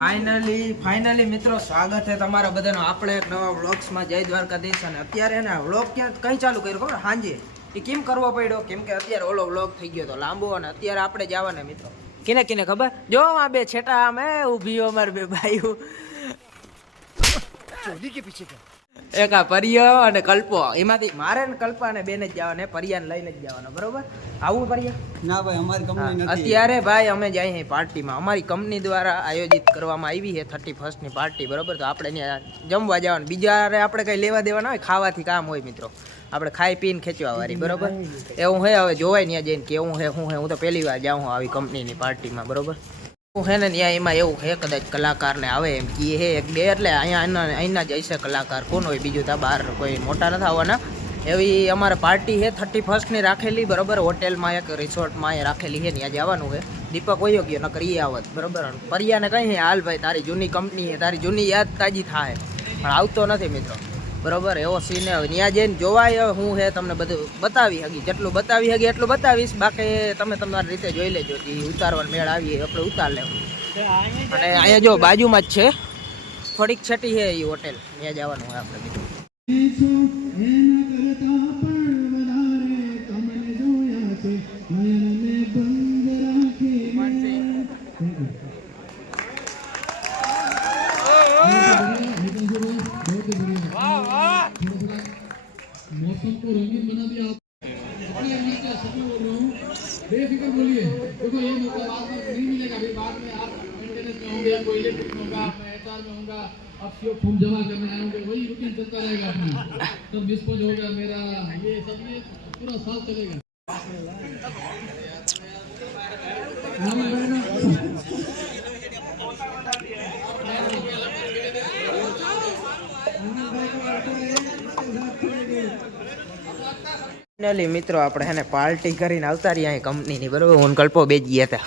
Finally મિત્રો સ્વાગત છે તમારા બધાનો આપણે એક નવા વ્લોગ્સમાં. જય દ્વારકાધીશ. અને અત્યારે ને વ્લોગ ક્યાં કઈ ચાલુ કર્યો ખબર સાંજે એ કેમ કરવો પડ્યો કેમ કે અત્યારે ઓલો વ્લોગ થઈ ગયો તો લાંબો અને અત્યારે આપણે જવાના મિત્રો કિને કિને ખબર જો આ બે છેટા અમે ઊભી અમાર બે ભાઈઓ ચોલી કે પીછે એક આ પરિયો અને કલ્પો એમાંથી મારે ને કલ્પા ને બેને જ જવાના પરિયાને લઈને જ જવાના બરોબર. આવું પરિયા ના ભાઈ અમારી કંપની નથી અત્યારે ભાઈ અમે જઈએ પાર્ટીમાં. અમારી કંપની દ્વારા આયોજિત કરવામાં આવી છે 31st ની પાર્ટી બરોબર. તો આપણે ત્યાં જમવા જવાનું બીજા આપણે કઈ લેવા દેવાના હોય ખાવાથી કામ હોય મિત્રો. આપણે ખાઈ પીને ખેંચવા વાળી બરોબર એવું હે. હવે જોવાય ત્યાં જઈને કેવું હે શું હે. હું તો પહેલી વાર જાઉં આવી કંપનીની પાર્ટીમાં બરોબર. હે ને ત્યાં એમાં એવું હે કદાચ કલાકારને આવે એમ કે હે એક બે એટલે અહીંના જ હશે કલાકાર કોણ હોય બીજું તો બહાર કોઈ મોટા નથી આવવાના. એવી અમારે પાર્ટી છે 31st ની રાખેલી બરોબર. હોટેલમાં એક રિસોર્ટમાં એ રાખેલી છે ત્યાં જવાનું છે. દીપક હોય ગયો નકર એ આવત બરોબર. પરિયાને કહી હાલ ભાઈ તારી જૂની કંપની છે તારી જૂની યાદ તાજી થાય પણ આવતો નથી મિત્રો બરોબર. એવો સીન હવે ત્યાં જઈને જોવાય હું હે તમને બધું બતાવી હકી જેટલું બતાવી હકી એટલું બતાવીશ. બાકી તમે તમારી રીતે જોઈ લેજો કે ઉતારવાનો મેળ આવીએ આપણે ઉતાર લેવું. અને અહીંયા જો બાજુમાં જ છે થોડીક છટી છે એ હોટેલ ત્યાં જવાનું હોય આપણે બીજું. मौसम को रंगीन बना दिया आप अपने मन का सपना बोल रहा हूँ बेफिक्र बोलिए देखो ये मौका बाद में नहीं मिलेगा अभी बाद में आप मेंटेनेंस में होंगे कोई इलेक्ट्रिक में होगा मैं एचआर में होऊंगा अब सीओ फॉर्म जमा करने आएंगे वही रूटीन चलता रहेगा अपना तब डिस्पोज होगा मेरा ये सब ये पूरा साल चलेगा ફાઇનલી મિત્રો આપણે એને પાર્ટી કરીને આવતા રહ્યા અહીં કંપનીની બરોબર. હું કલ્પો બે જ ગયા હતા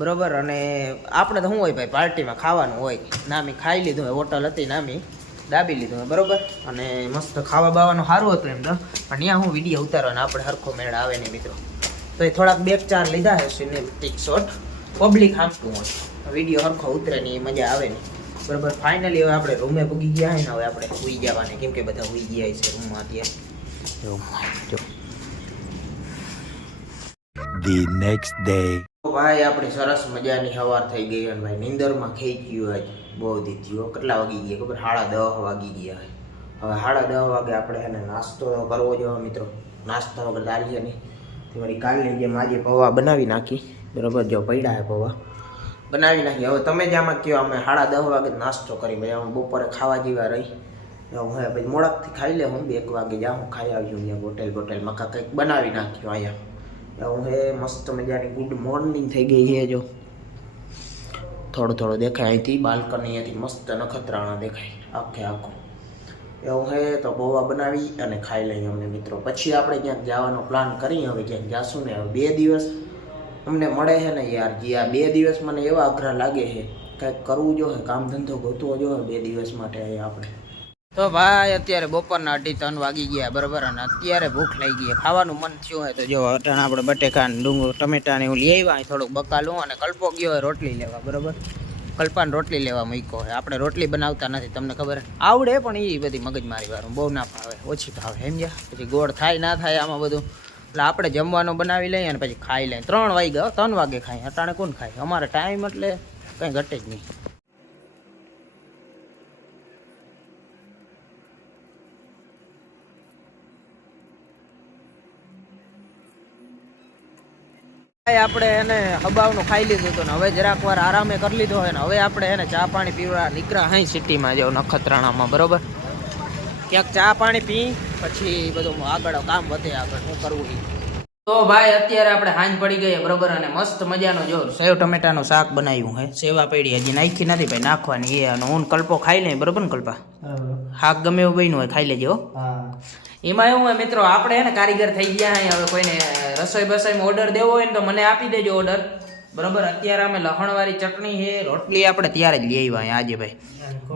બરોબર. અને આપણે તો શું હોય ભાઈ પાર્ટીમાં ખાવાનું હોય. નામી ખાઈ લીધું હોય હોટલ હતી નામી દાબી લીધું હોય બરોબર. અને મસ્ત ખાવા બાવાનું સારું હતું એમ તો પણ ત્યાં હું વિડીયો ઉતારવાનો આપણે સરખો મેળ આવે નહીં મિત્રો. તો એ થોડાક 2-4 લીધા છે સિનેમેટિક શોટ પબ્લિક હાંકતું હોય વિડીયો સરખો ઉતરે નહીં મજા આવે નહીં બરોબર. ફાઇનલી હવે આપણે રૂમે પૂગી ગયા હોય ને હવે આપણે સૂઈ જવાની કેમ કે બધા સૂઈ ગયા છે રૂમમાં અત્યારે. The next day. ભાઈ આપણી સરસ મજાની સવાર થઈ ગઈ અને ભાઈ નીંદરમાં ખાઈ ગયું આજ બહુ દી થયો. કેટલા વાગી ગયા ખબર 10:30 વાગી ગયા. હવે 10:30 વાગે આપણે એને નાસ્તો કરવો જોઈએ મિત્રો. નાસ્તો વગર દાલીએ નહીં તે મારી કાલની જેમ આજે પૌવા બનાવી નાખી બરોબર. જો પડ્યા હે પૌવા બનાવી નાખી. હવે તમે જ આમાં કહો અમે 10:30 વાગે નાસ્તો કરી ભાઈ અમે બપોરે ખાવા જેવા રહી હું હે પછી મોડકથી ખાઈ લે હું 1 વાગે જાઉં ખાઈ આવ્યું ત્યાં હોટેલમાં કંઈક બનાવી નાખ્યું અહીંયા હું હે મસ્ત મજાની ગુડ મોર્નિંગ થઈ ગઈ છે. જો થોડો દેખાય અહીંથી બાલ્કની અહીંયાથી મસ્ત નખત્રાણા દેખાય આખે આખું એવું હે. તો પૌવા બનાવી અને ખાઈ લઈએ અમને મિત્રો. પછી આપણે ક્યાંક જવાનો પ્લાન કરીએ. હવે ક્યાંક જાશું ને હવે 2 દિવસ અમને મળે છે ને યાર જે આ 2 દિવસ મને એવા અઘરા લાગે છે કંઈક કરવું જોઈએ કામ ધંધો ગોતવો જોઈએ 2 દિવસ માટે અહીંયા આપણે. તો ભાઈ અત્યારે બપોરના 2:30 વાગી ગયા બરોબર. અને અત્યારે ભૂખ લાગી ગઈ ખાવાનું મન થયું હોય તો જો અટાણા આપણે બટેકા ડુંગળ ટમેટા ને એવું લઈ આવ્યા થોડુંક બકાલું. અને કલ્પો ગયો હોય રોટલી લેવા બરોબર. કલ્પાને રોટલી લેવા મૂક્યો હોય. આપણે રોટલી બનાવતા નથી તમને ખબર આવડે પણ એ બધી મગજમારી વાળું બહુ ના ભાવે ઓછી ભાવે સમજ્યા. પછી ગોળ થાય ના થાય આમાં બધું એટલે આપણે જમવાનું બનાવી લઈએ અને પછી ખાઈ લઈએ. 3 વાગ્યા 3 વાગે ખાઈ અટાણે કોણ ખાય અમારે ટાઈમ એટલે કંઈ ઘટે જ નહીં. આપણે એને હબાવનું ખાઈ લીધું હતું ને હવે જરાક વાર આરામે કરી લીધો હોય ને હવે આપણે એને ચા પાણી પીવા નીકળ્યા અહીં સિટીમાં જાવ નખત્રાણામાં બરોબર. ક્યાંક ચા પાણી પી પછી બધું આગળ કામ વધે આગળ શું કરવું એ. તો ભાઈ અત્યારે આપણે હાંજ પડી ગઈ બરોબર. અને મસ્ત મજાનો જો સેવ ટમેટાનું શાક બનાવ્યું હે. સેવા પડી હજી નાખી નથી ભાઈ નાખવાની એ. અને હું કલ્પો ખાઈ લઈ બરોબર ને કલ્પા શાક ગમે એવું બન્યું હોય ખાઈ લેજો. એમાં એવું હોય મિત્રો આપણે હે ને કારીગર થઈ ગયા અહીં. હવે કોઈને રસોઈ બસોઈમાં ઓર્ડર દેવો હોય ને તો મને આપી દેજો ઓર્ડર બરોબર. અત્યારે અમે લસણવાળી ચટણી છે રોટલી આપણે ત્યારે જ લઈ આવ્યા આજે ભાઈ.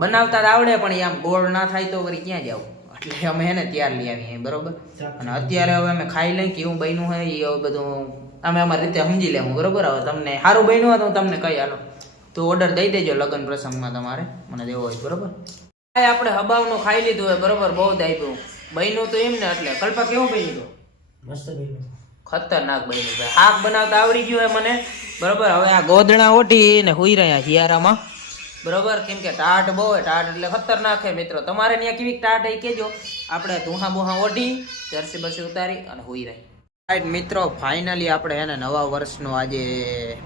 બનાવતા આવડે પણ આમ ગોળ ના થાય તો વળી ક્યાં જાવ એટલે અમે હે ને ત્યાર લઈ આવીએ બરોબર. અને અત્યારે હવે અમે ખાઈ લઈએ કેવું બન્યું હોય એ બધું અમે અમારી રીતે સમજી લેવું બરોબર. હવે તમને સારું બન્યું હોય તો હું તમને કહી હાલો તો ઓર્ડર દઈ દેજો લગ્ન પ્રસંગમાં તમારે મને દેવો હોય બરોબર. આપણે હબાવનું ખાઈ લીધું હોય બરોબર, બહુ દાયપું બન્યું તો એમ ને એટલે કલ્પા કેવું બન્યું હતું? મસ્ત બન્યું, ખતરનાક બન્યું ભાઈ. શાક બનાવતા આવડી ગયું હોય મને બરોબર. હવે આ ગોદણા ઓઢી ને હુઈ રહ્યા શિયાળામાં બરોબર, કેમ કે ટાટ બહુ હોય, ટાટ એટલે ખતરનાક છે મિત્રો. તમારે ત્યાં કેવી ટાટ એ કેજો. આપણે ધુહા બુહા ઓઢી જર્સી બરસી ઉતારી અને હુઈ રહી. રાઈટ મિત્રો, ફાઇનલી આપણે એને નવા વર્ષનો આજે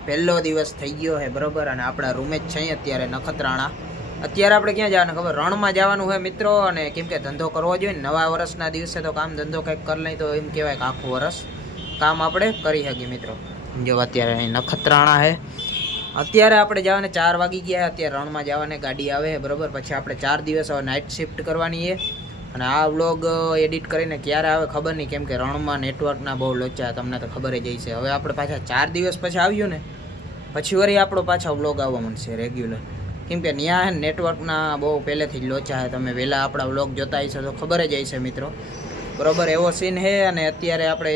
પહેલો દિવસ થઈ ગયો છે બરોબર. અને આપણા રૂમે જ છે અત્યારે નખત્રાણા. અત્યારે આપણે ક્યાં જવાનું ખબર? રણમાં જવાનું હોય મિત્રો. અને કેમ કે ધંધો કરવો જોઈએ ને નવા વર્ષના દિવસે, તો કામ ધંધો કંઈક કરી લઈ તો એમ કહેવાય કે આખું વર્ષ કામ આપણે કરી શકીએ મિત્રો. જો અત્યારે અહીં નખત્રાણા છે. અત્યારે આપણે જવાને 4 વાગી ગયા. અત્યારે રણમાં જવાને ગાડી આવે છે બરોબર. પછી આપણે 4 દિવસ હવે નાઇટ શિફ્ટ કરવાની છે. અને આ વ્લોગ એડિટ કરીને ક્યારે આવે ખબર નહીં, કેમ કે રણમાં નેટવર્કના બહુ લોચા, તમને તો ખબર જ હશે. હવે આપણે પાછા 4 દિવસ પછી આવ્યું ને પછી વળી આપણો પાછા વ્લોગ આવવા મળશે રેગ્યુલર, કેમ કે ત્યાં નેટવર્કના બહુ પહેલેથી જ લોચા છે. તમે વહેલા આપણા વ્લોગ જોતા હશો તો ખબર જ હશે મિત્રો બરોબર. એવો સીન છે. અને અત્યારે આપણે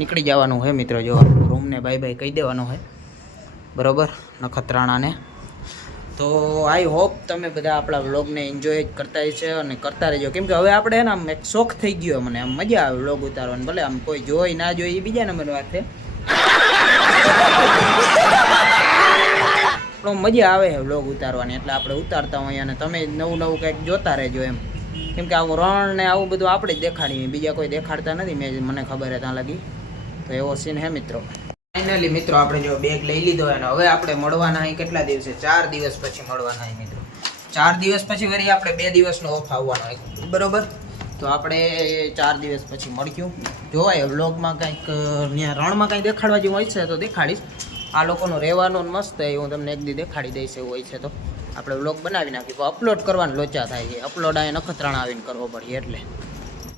નીકળી જવાનું છે મિત્રો. જો રૂમને બાય બાય કહી દેવાનું છે બરોબર નખત્રાણાને. તો આઈ હોપ તમે બધા આપણા વ્લોગને એન્જોય જ કરતા હશે અને કરતા રહેજો, કેમ કે હવે આપણે આમ એક શોખ થઈ ગયો મને. આમ મજા આવે વ્લોગ ઉતારવાની, ભલે આમ કોઈ જોઈ ના જોઈ એ બીજા નંબરની વાત છે. મજા આવે છે વ્લોગ ઉતારવાની, એટલે આપણે ઉતારતા હોઈએ અને તમે નવું નવું કંઈક જોતા રહેજો એમ. કેમ કે આવું રણ ને આવું બધું આપણે જ દેખાડીએ, બીજા કોઈ દેખાડતા નથી. મને ખબર છે ત્યાં લગી. તો એવો સીન હે મિત્રો. ફાઇનલી મિત્રો આપણે જો બેગ લઈ લીધો અને હવે આપણે મળવાના અહીં કેટલા દિવસે? 4 દિવસ પછી મળવાના અહીં મિત્રો. 4 દિવસ પછી વળી આપણે 2 દિવસનો ઓફ આવવાનો હોય બરોબર. તો આપણે 4 દિવસ પછી મળ્યું. જોવાય વ્લોગમાં કંઈક ત્યાં રણમાં કંઈ દેખાડવા જેવું હોય છે તો દેખાડીશ. આ લોકોનું રહેવાનું મસ્ત હોય, હું તમને એક દી દેખાડી દઈશ એવું હોય છે તો આપણે વ્લોગ બનાવી નાખીએ. અપલોડ કરવાનું લોચા થાય છે. અપલોડ આ નખત્રાણા આવીને કરવો પડે એટલે